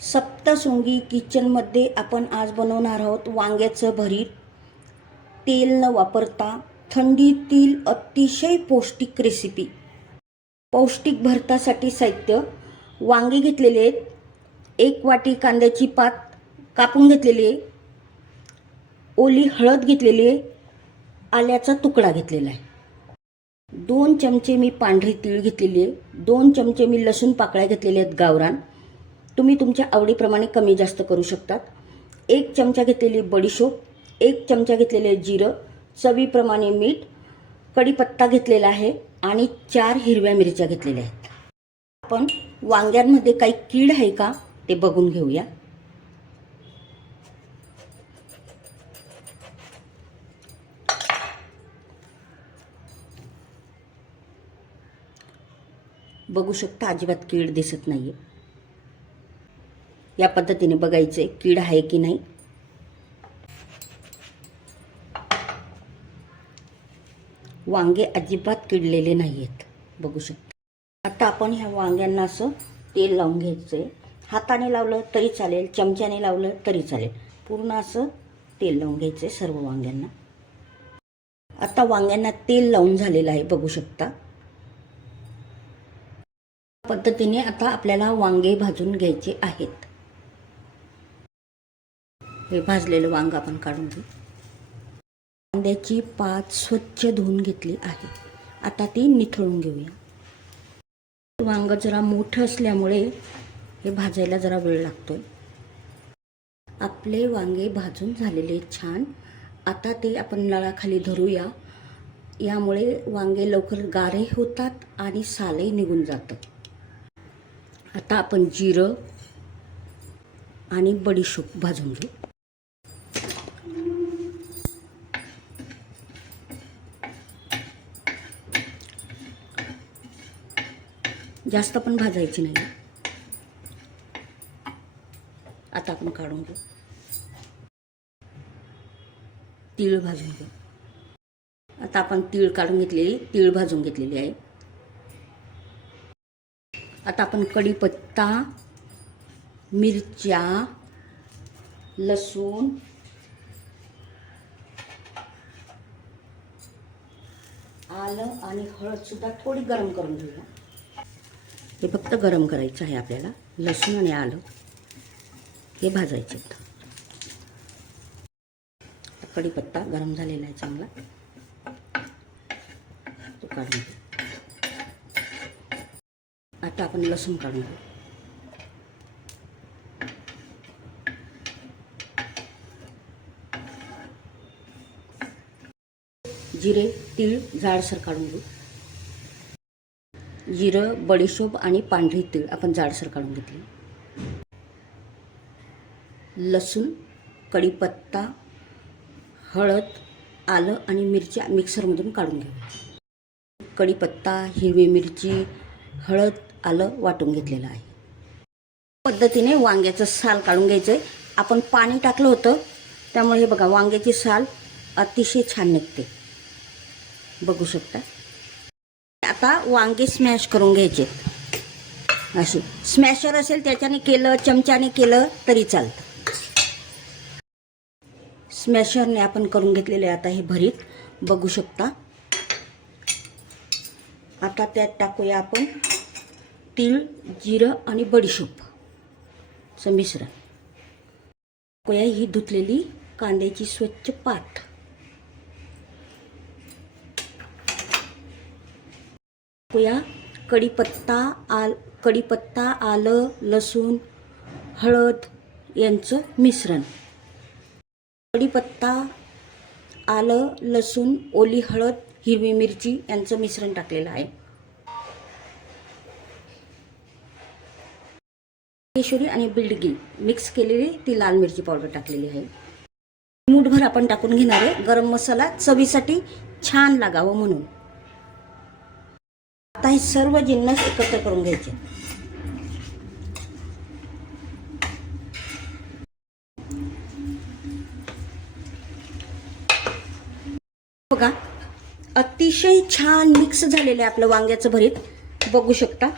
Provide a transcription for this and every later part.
सप्तशृंगी किचनमध्ये आपण आज बनवणार आहोत वांग्याचं भरीत. तेल न वापरता थंडीतील अतिशय पौष्टिक रेसिपी पौष्टिक भरतासाठी साहित्य. वांगे घेतलेले आहेत. एक वाटी कांद्याची पात कापून घेतलेली आहे. ओली हळद घेतलेली आहे. आल्याचा तुकडा घेतलेला आहे. दोन चमचे मी पांढरी तीळ घेतलेली आहे. दोन चमचे मी लसूण पाकळ्या घेतलेल्या आहेत गावरान. तुम्ही तुमच्या आवडीप्रमाणे कमी जास्त करू शकतात. एक चमचा घेतलेली बडीशोप एक चमचा घेतलेले जिरं चवीप्रमाणे मीठ कढीपत्ता घेतलेला आहे आणि चार हिरव्या मिरच्या घेतलेल्या आहेत. आपण वांग्यांमध्ये काही कीड आहे का ते बघून घेऊया. बघू शकता अजिबात कीड दिसत नाहीये. या पद्धतीने बघायचे कीड आहे की नाही. वांगे अजिबात किडलेले नाही आहेत बघू शकता. आता आपण ह्या वांग्यांना असं तेल लावून घ्यायचं आहे हाताने लावलं तरी चालेल चमच्याने लावलं तरी चालेल. पूर्ण असं तेल लावून घ्यायचं आहे सर्व वांग्यांना. आता वांग्यांना तेल लावून झालेलं आहे बघू शकता. पद्धतीने आता आपल्याला वांगे भाजून घ्यायचे आहेत. हे भाजलेलं वांग आपण काढून घेऊ. कांद्याची पात स्वच्छ धुवून घेतली आहे. आता ती निथळून घेऊया. वांग जरा मोठं असल्यामुळे हे भाजायला जरा वेळ लागतोय. आपले वांगे भाजून झालेले छान. आता ते आपण नळाखाली धरूया. यामुळे वांगे लवकर गारे होतात आणि सालही निघून जातं. आता आपण जिरं आणि बडीशोप भाजून घेऊ. जास्त पण भाजायची नाही. आता आपण काढून घेऊ. तीळ भाजून घेऊ. आता आपण तीळ काढून घेतलेली तीळ भाजून घेतलेली आहे. आता आपण कढीपत्ता मिरच्या लसूण आलं आणि हळदसुद्धा थोडी गरम करून घेऊया. हे फक्त गरम करायचं आहे आपल्याला. लसूण आणि आलं. हे भाजायचे आहेत. कढीपत्ता गरम झालेला आहे चांगला. तो काढून आता आपण लसूण काढून घेऊ. जिरे तीळ जाडसर काढून घेऊ. जिरं बडीशोप आणि पांढरी तीळ आपण जाडसर काढून घेतली. लसूण कढीपत्ता हळद आलं आणि मिरच्या मिक्सरमधून काढून घेऊ कढीपत्ता हिरवी मिरची हळद आलं वाटून घेतलेलं आहे. पद्धतीने वांग्याचं साल काढून घ्यायचं आहे आपण पाणी टाकलं होतं. त्यामुळे हे बघा वांग्याची साल अतिशय छान निघते. बघू शकता. आता वांगे स्मॅश करून घ्यायचे. अशी. स्मॅशर असेल त्याच्याने केलं चमच्याने केलं तरी चालतं. स्मॅशरने आपण करून घेतलेले आता हे भरीत. बघू शकता. आता त्यात टाकूया आपण तीळ जिरं आणि बडीशोप. चं मिश्रण टाकूया ही धुतलेली कांद्याची स्वच्छ पाठ टाकूया. कढीपत्ता आल कढीपत्ता आलं लसूण हळद यांचं मिश्रण. कढीपत्ता आलं लसूण ओली हळद हिरवी मिरची यांचं मिश्रण टाकलेलं आहे. केशरी आणि बिल्डगी मिक्स केलेली ती लाल मिरची पावडर टाकलेली आहे. मूठभर आपण टाकून घेणार आहे. गरम मसाला चवीसाठी छान लागावं म्हणून. आता हे सर्व जिन्नस एकत्र करून घ्यायचे. बघा अतिशय छान मिक्स झालेलं आहे आपलं वांग्याचं भरीत. बघू शकता.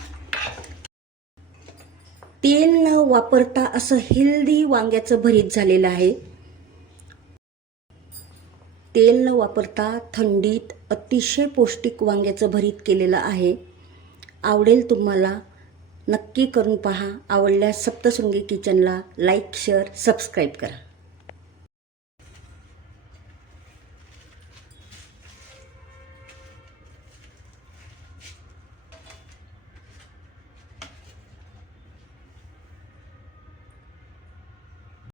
तेल न वापरता असं हेल्दी वांग्याचं भरीत झालेलं आहे. तेल न वापरता थंडीत अतिशय पौष्टिक वांग्याचं भरीत केलेलं आहे. आवडेल तुम्हाला नक्की करून पहा. आवडल्यास सप्तशृंगी किचनला लाईक शेअर सबस्क्राईब करा.